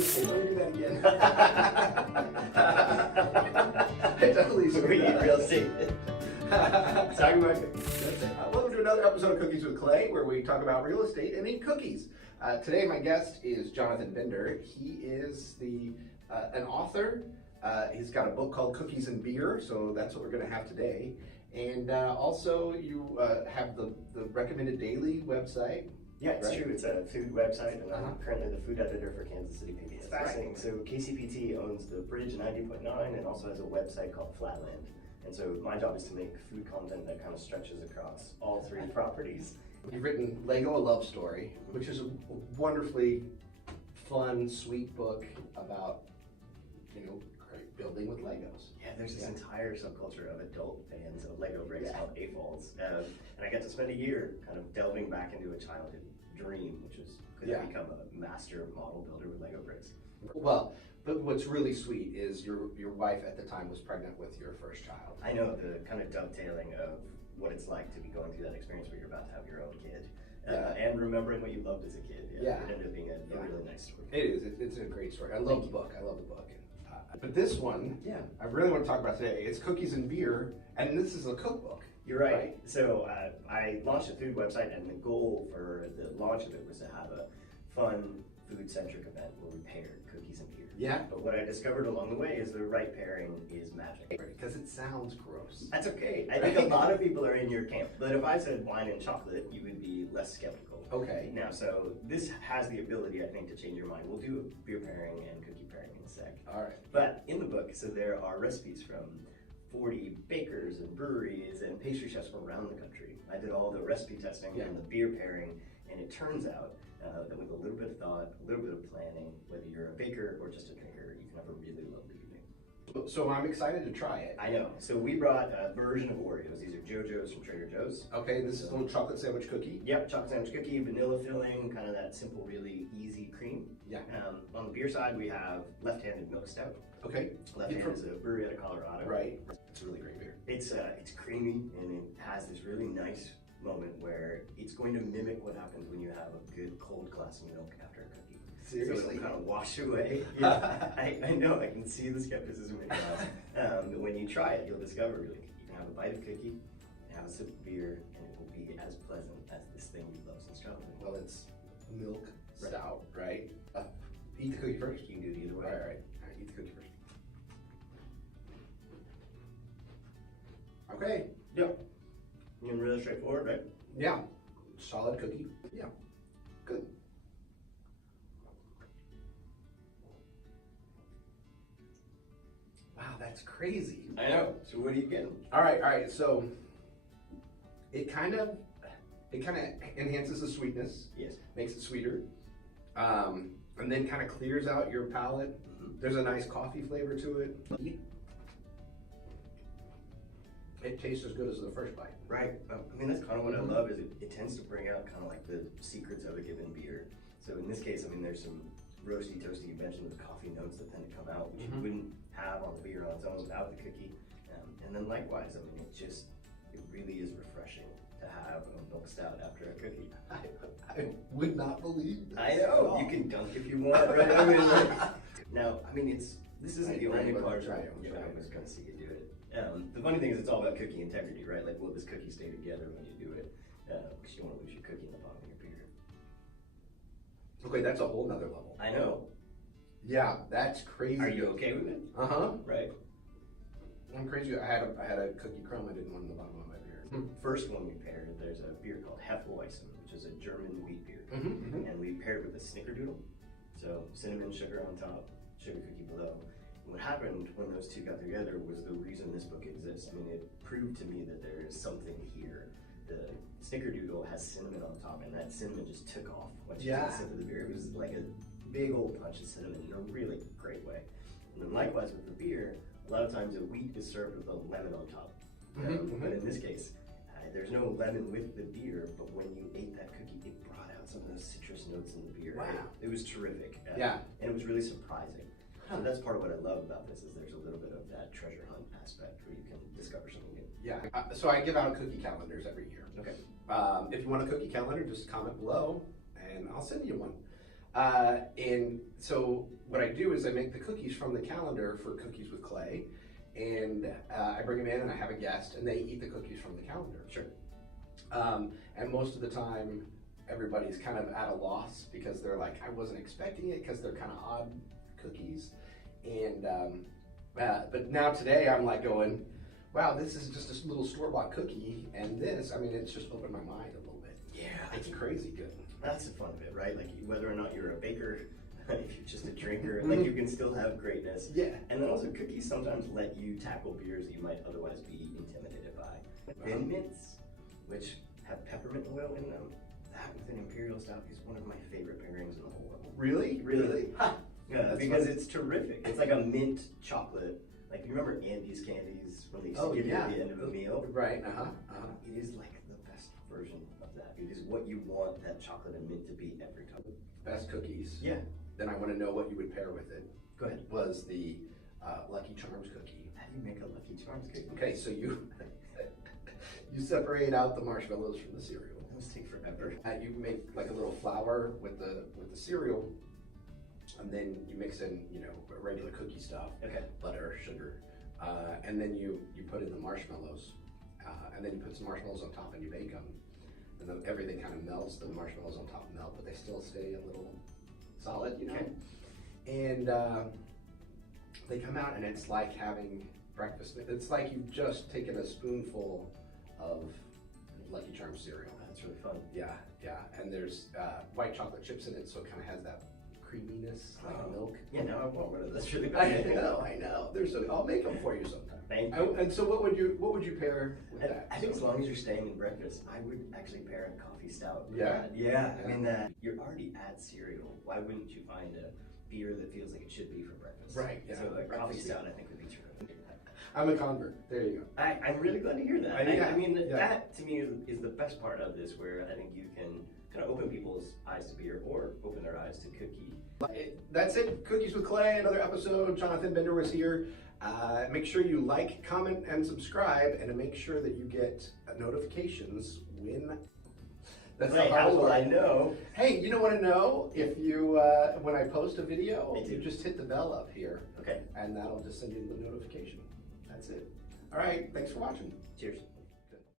Let me do that again. I totally screwed up. Real estate. Talking about Welcome to another episode of Cookies with Clay, where we talk about real estate and eat cookies. Today, my guest is Jonathan Bender. He is an author. He's got a book called Cookies and Beer, so that's what we're going to have today. And also, you have the Recommended Daily website. Yeah, it's right? true. It's a food website, and I'm Uh-huh. currently the food editor for Kansas City PBS. That's fascinating. So KCPT owns the Bridge 90.9 and also has a website called Flatland. And so my job is to make food content that kind of stretches across all three properties. You've written Lego: A Love Story, which is a wonderfully fun, sweet book about, building with Legos. Yeah, there's this entire subculture of adult fans of Lego bricks called AFOLs. And I got to spend a year kind of delving back into a childhood dream, which was to become a master model builder with Lego bricks. Well, but what's really sweet is your wife at the time was pregnant with your first child. I know the kind of dovetailing of what it's like to be going through that experience where you're about to have your own kid. And remembering what you loved as a kid. It ended up being a really nice story. It is. It's a great story. I love the book. But this one, I really want to talk about today. It's Cookies and Beer, and this is a cookbook. You're right. So I launched a food website, and the goal for the launch of it was to have a fun, food-centric event where we paired cookies and beer. Yeah. But what I discovered along the way is the right pairing is magic. Because it sounds gross. That's okay. I think a lot of people are in your camp. But if I said wine and chocolate, you would be less skeptical. Okay. Now, so this has the ability, I think, to change your mind. We'll do a beer pairing and cookie pairing in a sec. All right. But in the book, so there are recipes from 40 bakers and breweries and pastry chefs from around the country. I did all the recipe testing and the beer pairing, and it turns out that with a little bit of thought, a little bit of planning, whether you're a baker or just a drinker, you can have a really lovely evening. So I'm excited to try it. I know. So we brought a version of Oreos. These are JoJo's from Trader Joe's. Okay, this is a little chocolate sandwich cookie. Yep, chocolate sandwich cookie, vanilla filling, kind of that simple, really easy cream. Yeah. On the beer side, we have Left-Handed Milk Stout. Okay. Left-Handed is a brewery out of Colorado. Right. It's a really great beer. It's creamy, and it has this really nice moment where it's going to mimic what happens when you have a good cold glass of milk after a cookie. Seriously? So it'll kind of wash away. Yeah, I know, I can see the skepticism in your eyes. But when you try it, you'll discover really, you can have a bite of cookie, have a sip of beer, and it will be as pleasant as this thing you've loved since childhood. Well, it's milk stout, right? Eat the cookie first. You can do it either way. All right. Eat the cookie first. Okay. Yep. And really straightforward, right? Yeah. Solid cookie. Yeah. Good. Wow, that's crazy. I know. So what are you getting? All right. So it kind of enhances the sweetness. Yes. Makes it sweeter. And then kind of clears out your palate. Mm-hmm. There's a nice coffee flavor to it. It tastes as good as the first bite. Right. I mean, that's kind of what I love is it tends to bring out kind of like the secrets of a given beer. So in this case, I mean, there's some roasty, toasty, you mentioned the coffee notes that tend to come out, which you wouldn't have on the beer on its own without the cookie. And then likewise, I mean, it really is refreshing to have a milk stout after a cookie. I would not believe this. I know. You can dunk if you want, right? I mean, now, I mean, this isn't the only part. I was going to see you do it. The funny thing is it's all about cookie integrity, right? Like, will this cookie stay together when you do it? Because you don't want to lose your cookie in the bottom of your beer. Okay, that's a whole nother level. I know. Yeah, that's crazy. Are you okay with it? Uh-huh. Right. I'm crazy. I had a cookie crumb. I didn't want in the bottom of my beer. First one we paired, there's a beer called Hefeweizen, which is a German wheat beer. And we paired with a snickerdoodle. So cinnamon sugar on top, sugar cookie below. And what happened when those two got together was the reason this book exists. I mean, it proved to me that there is something here. The snickerdoodle has cinnamon on top, and that cinnamon just took off once you took a sip of the beer. It was like a big old punch of cinnamon in a really great way. And then likewise with the beer, a lot of times the wheat is served with a lemon on top. But in this case, there's no lemon with the beer, but when you ate that cookie, it brought out some of those citrus notes in the beer. Wow. It was terrific. Yeah. And it was really surprising. So that's part of what I love about this is there's a little bit of that treasure hunt aspect where you can discover something new. Yeah. So I give out cookie calendars every year. Okay. If you want a cookie calendar, just comment below and I'll send you one. And so what I do is I make the cookies from the calendar for Cookies with Clay, and I bring them in and I have a guest and they eat the cookies from the calendar. Sure. And most of the time, everybody's kind of at a loss because they're like, I wasn't expecting it because they're kind of odd cookies. And but now today I'm like going, wow, this is just a little store-bought cookie, and this, I mean, it's just opened my mind a little bit. Yeah. It's crazy good. That's the fun of it, right? Like whether or not you're a baker, if you're just a drinker, like you can still have greatness. Yeah. And then also cookies sometimes let you tackle beers that you might otherwise be intimidated by. Thin mints, which have peppermint oil in them, that with an imperial stout is one of my favorite pairings in the whole world. Really? Really? Huh. Yeah, because it's terrific. It's like a mint chocolate. Like, you remember Andy's candies when they used to give you at the end of a meal? Right, It is like the best version of that. It is what you want that chocolate and mint to be every time. Best cookies. Yeah. Then I want to know what you would pair with it. Go ahead. Was the Lucky Charms cookie. How do you make a Lucky Charms cookie? Okay, so you you separate out the marshmallows from the cereal. Those take forever. You make like a little flour with the cereal, and then you mix in, you know, regular cookie stuff, Okay. butter, sugar, and then you put in the marshmallows, and then you put some marshmallows on top and you bake them, and then everything kind of melts. The marshmallows on top melt, but they still stay a little solid, you know. Okay. And they come out, and it's like having breakfast. It's like you've just taken a spoonful of Lucky Charms cereal. That's really fun. Yeah, yeah, and there's white chocolate chips in it, so it kind of has that creaminess, like milk. Yeah, now I want one of those really I bad. know. I'll make them for you sometime. Thank you. And so, what would you pair with that? I think as long as you're staying in breakfast, I would actually pair a coffee stout with Yeah? that. Yeah, I mean you're already at cereal. Why wouldn't you find a beer that feels like it should be for breakfast? Right, yeah. So a coffee Breakfast. stout, I think, would be terrific. I'm a convert. There you go. I'm really glad to hear that. Yeah, I mean, yeah. that to me is the best part of this, where I think you can kind of open people's eyes to beer or open their eyes to cookie. That's it. Cookies with Clay, another episode. Jonathan Bender was here. Make sure you like, comment, and subscribe, and to make sure that you get notifications when. That's Wait, the how hardest will part. I know? Hey, you don't want to know if you when I post a video, Me too. you just hit the bell up here, Okay. and that'll just send you the notification. That's it. All right. Thanks for watching. Cheers.